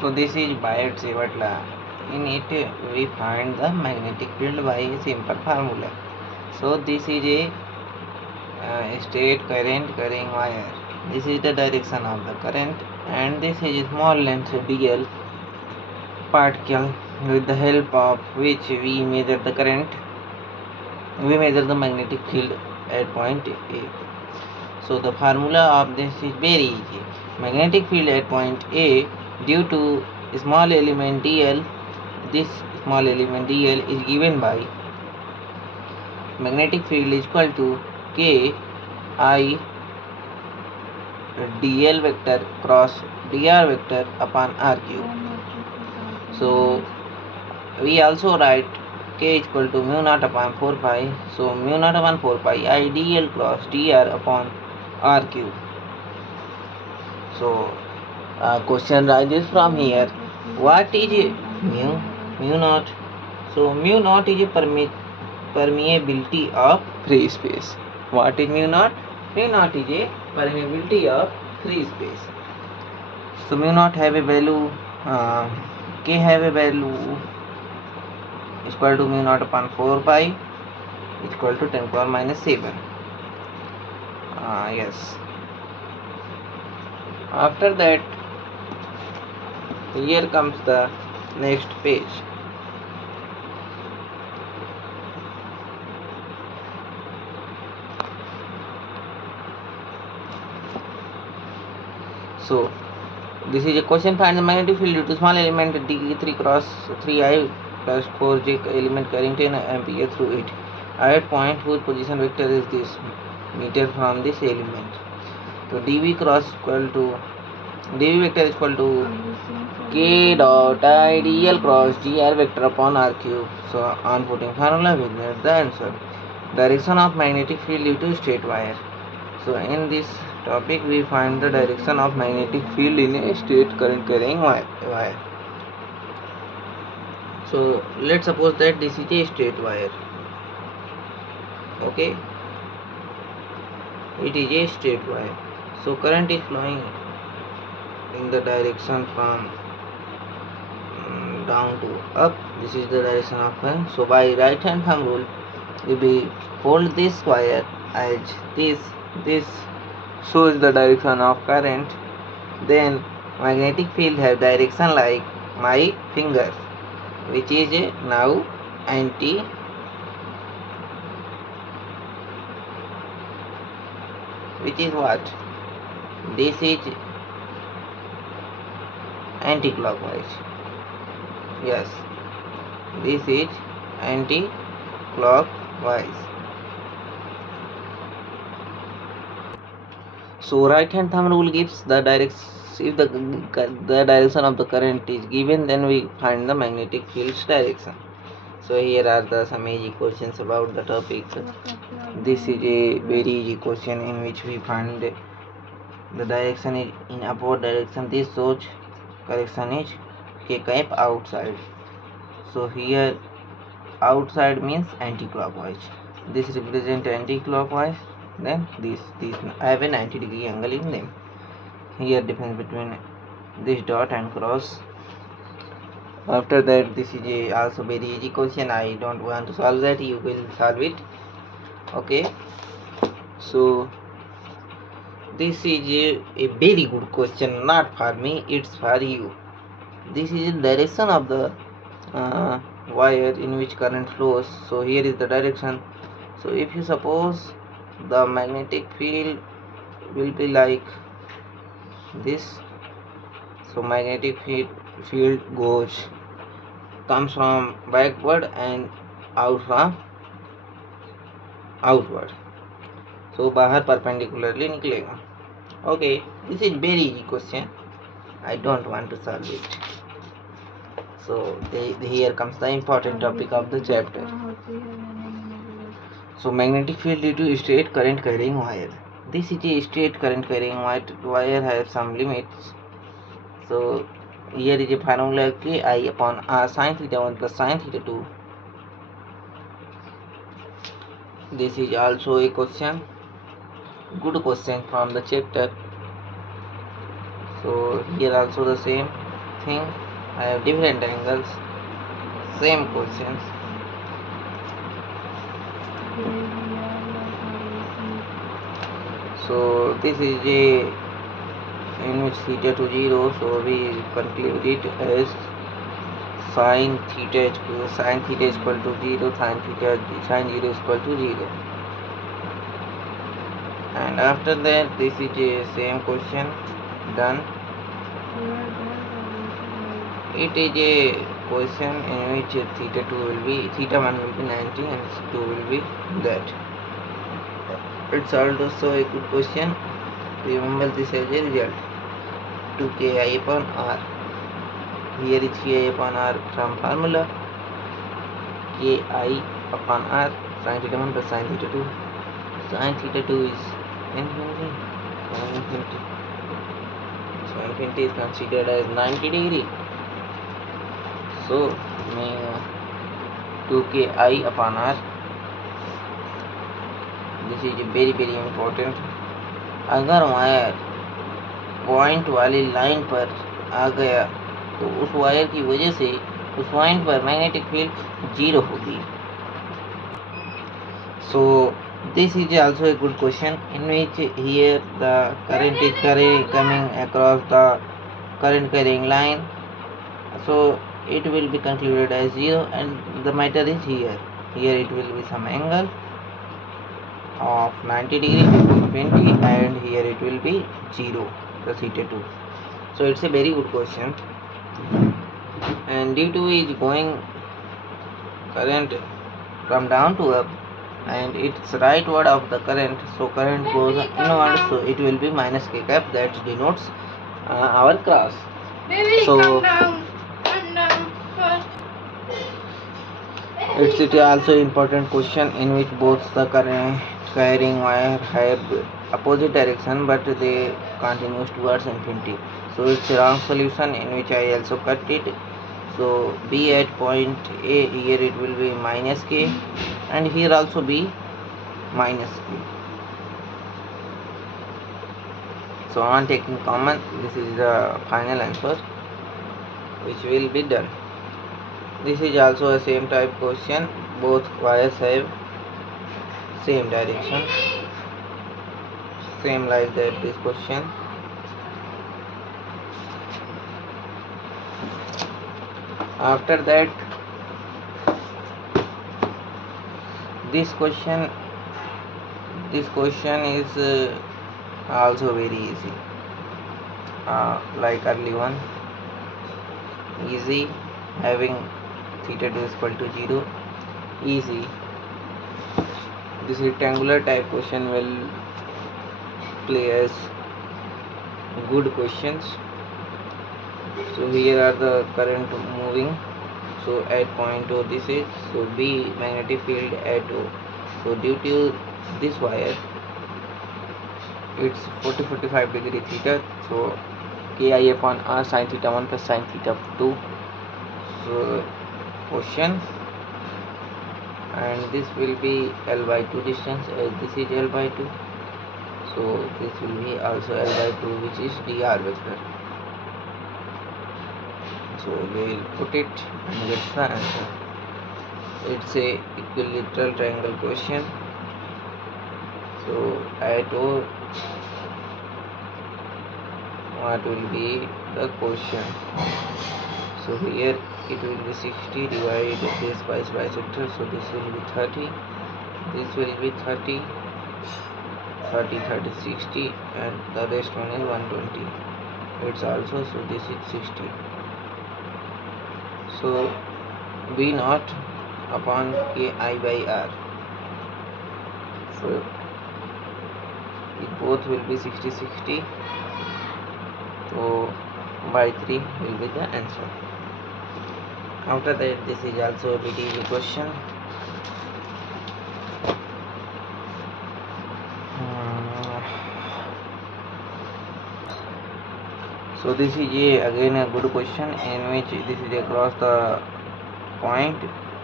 So this is Bayes Savat law. In it we find the magnetic field by a simple formula. So this is a straight current carrying wire. This is the direction of the current, and this is a small length dl particle with the help of which we measure the current. We measure the magnetic field at point A. So the formula of this is very easy. Magnetic field at point A due to small element dl, this small element dl is given by magnetic field is equal to k I dl vector cross dr vector upon r cube. So we also write k is equal to mu naught upon 4 pi. So mu naught upon 4 pi I dl cross dr upon r cube. So question rises from here. What is mu naught? So mu naught is a permeability of free space. What is mu naught? Mu naught is a permeability of free space. So mu naught have a value, k have a value is equal to mu naught upon 4 pi is equal to 10 power minus 7. Yes. After that, here comes the next page. So this is a question: find the magnetic field due to small element d3 cross 3i plus 4j element carrying 10 ampere through it at point whose position vector is this meter from this element. So dv cross equal to dv vector is equal to k dot I dl cross gr vector upon r cube. So on putting formula we get the answer. Direction of magnetic field due to straight wire. So in this topic we find the direction of magnetic field in a straight current carrying wire. So let's suppose that this is a straight wire. Okay, it is a straight wire. So current is flowing in the direction from down to up. This is the direction of current. So by right hand thumb rule, if we fold this wire as this shows the direction of current, then magnetic field have direction like my fingers, which is now anti which is what? This is anti-clockwise. Yes, this is anti-clockwise. So right hand thumb rule gives the direction. If the direction of the current is given, then we find the magnetic field's direction. So here are some easy questions about the topic. This is a very easy question in which we find the direction is in upward direction. This shows correction is k cap outside. So here outside means anti-clockwise. This represents anti-clockwise. Then this I have a 90-degree angle in them. Here difference between this dot and cross. After that, this is also very easy question. I don't want to solve that. You will solve it. Okay. So this is a very good question. Not for me. It's for you. This is the direction of the wire in which current flows. So here is the direction. So if you suppose the magnetic field will be like this, so magnetic field comes from backward and out from outward. So बाहर perpendicularly निकलेगा. Okay, this is very easy question. I don't want to solve it. So here comes the important topic of the chapter. So magnetic field due to straight current carrying wire. This is a straight current carrying wire has some limits. So here is a formula k I upon r sin theta 1 plus sin theta 2. This is also a question, good question from the chapter. So here also the same. thing. I have different angles, same questions. So this is a in which theta to 0, so we conclude it as sin theta is equal to 0, sin 0 is equal to 0. And after that, this is a same question done. It is a question in which theta 1 will be 90 and 2 will be that. It's also a good question. Remember this as a result. 2ki upon r. Here is ki upon r from formula. Ki upon r sin theta 1 plus sin theta 2. Sin theta 2 is infinity. So infinity is considered as 90 degree. So 2ki upon r. This is very important. अगर wire point वाली line पर आ गया तो उस wire की वजह से उस पॉइंट पर मैग्नेटिक फील्ड 0 होगी. So this is also a good question in which here the current is coming across the current carrying line, so it will be concluded as 0, and the matter is here it will be some angle of 90 degree between 20, and here it will be 0, the theta 2. So it's a very good question. And d2 is going current from down to up, and it's rightward of the current, so current goes inward, so it will be minus k cap. That denotes our cross. So it's also important question in which both the current carrying wire have opposite direction, but they continues towards infinity. So it's a wrong solution in which I also cut it. So B at point A, here it will be minus k, and here also be minus k. So on taking common, this is the final answer which will be done. This is also a same type question. Both wires have same direction, same like that this question. After that, this question is also very easy, like early one. Easy, having theta 2 is equal to 0. Easy. This rectangular type question will play as good questions. So here are the current moving. So at point O, this is, so B magnetic field at O. So due to this wire, it's 45 degree theta. So ki upon r sin theta 1 plus sin theta 2. So question, and this will be L by 2 distance, as this is L by 2. So this will be also L by 2, which is dr vector. So we will put it and get the answer. It's a equilateral triangle question. So at O, what will be the question? So here it will be 60 divided this by bisector, so this will be 30, this will be 30, 60, and the rest one is 120. It's also, so this is 60. So B naught upon Ki by R. So it both will be 60, 60. So by 3 will be the answer. After that, this is also a bit easy question. So this is again a good question in which this is across the point.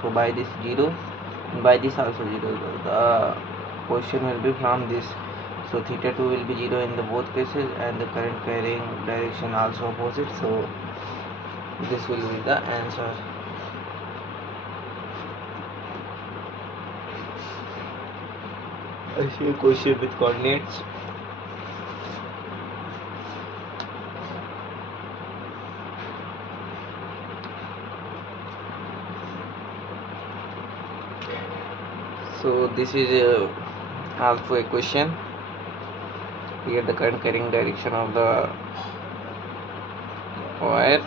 So by this 0, by this also 0. The question will be from this. So theta 2 will be 0 in the both cases, and the current carrying direction also opposite. So This will be the answer. I see a question with coordinates. So this is also a question. Here the current carrying direction of the wire.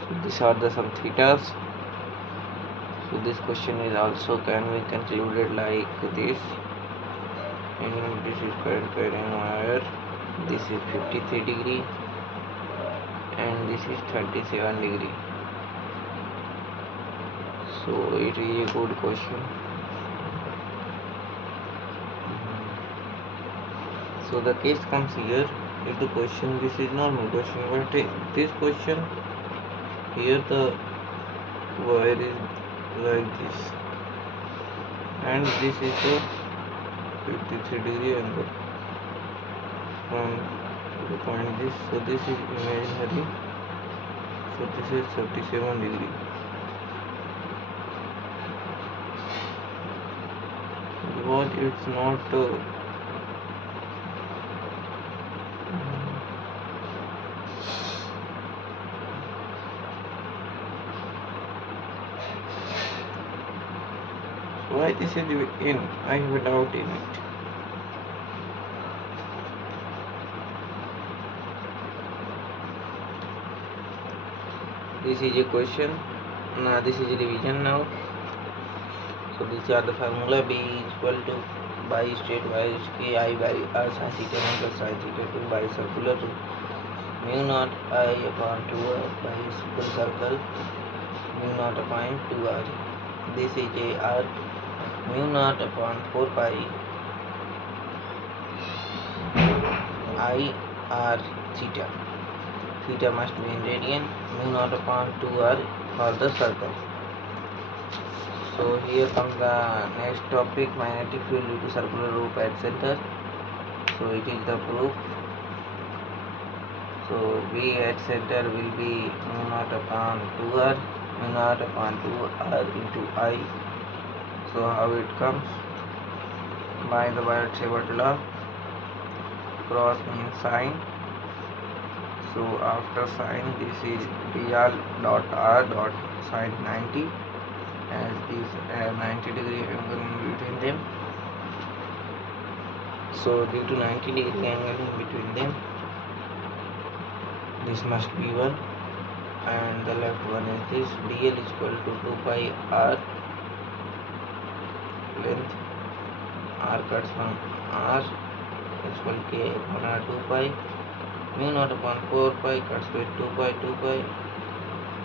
So these are the some thetas. So this question is also can be concluded like this. And this is current carrying wire. This is 53 degree and this is 37 degree. So it is a good question. So the case comes here if the question, this is normal question, but this question here the wire is like this and this is the 53 degree angle from the point this. So this is imaginary, so this is 37 degree. Because it's not why this is in, I have a doubt in it. This is a question. Now this is a revision now. So these are the formula. B is equal to by straight wise k I by r sin theta 1 plus sin theta 2 by circular root mu naught I upon 2r by full circle mu naught upon 2r. This is a r mu naught upon 4 pi I r theta. Theta must be in radian. Mu naught upon 2r for the circle. So here comes the next topic, magnetic field due to circular loop at center. So it is the proof. So V at center will be mu naught upon 2r, mu naught upon 2r into I. So how it comes? By the Weierstrass law, cross means sine. So after sine, this is dr dot r dot sine 90, as is 90 degree angle in between them. So due to 90 degree angle in between them, this must be 1, and the left one is this. dl is equal to 2 pi r, length r cuts from r is equal to k upon r 2 pi, mu naught upon 4 pi cuts with 2 pi 2 pi.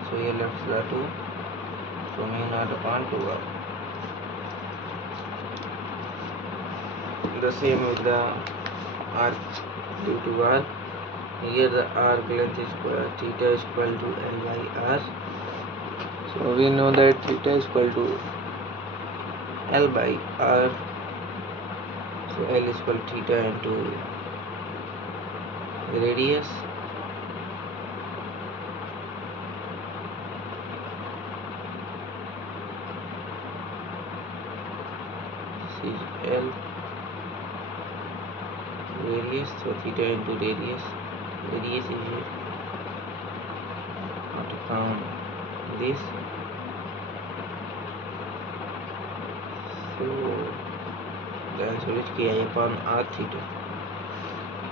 So here left the 2, so mu naught upon 2r. The same with the arc due to r. Here the arc length is theta is equal to L by r. So we know that theta is equal to L by r. So L is equal to theta into radius. This is L radius, so theta into radius. Radius is here. How to count this? So the answer is ki upon r theta.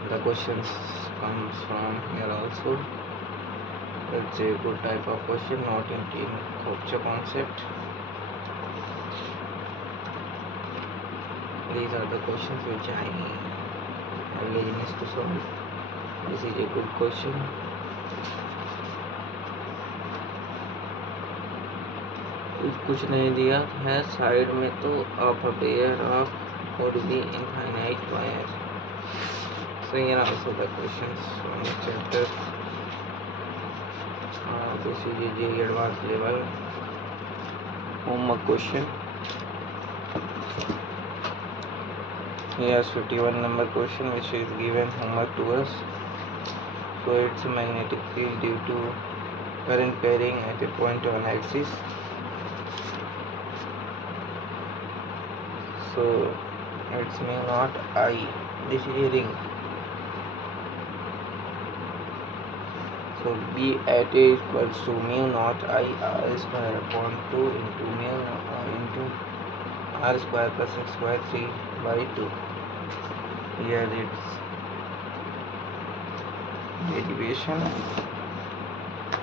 The questions comes from here also. It's a good type of question, not in Kopcha concept. These are the questions which I have laziness to solve. This is a good question. कुछ नहीं दिया है side में, तो of a pair of would be infinite wire. So here also the questions from the chapter. This is a advanced level homework question. Here's 51 number question which is given homework to us. So it's a magnetic field due to current carrying at a point on axis. So it's mu naught I. This is a ring. So B at A equals to mu naught I R square upon 2 into R square plus X square 3 by 2. Here it's derivation,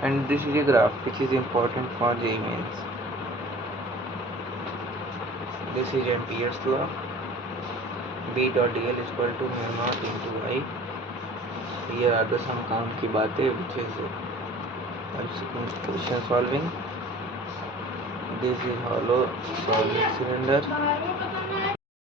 and this is a graph which is important for J mains. This is Ampere's law. B dot dl is equal to mu naught into I. Here are the some count की बातें which is subsequent question solving. This is hollow solid cylinder.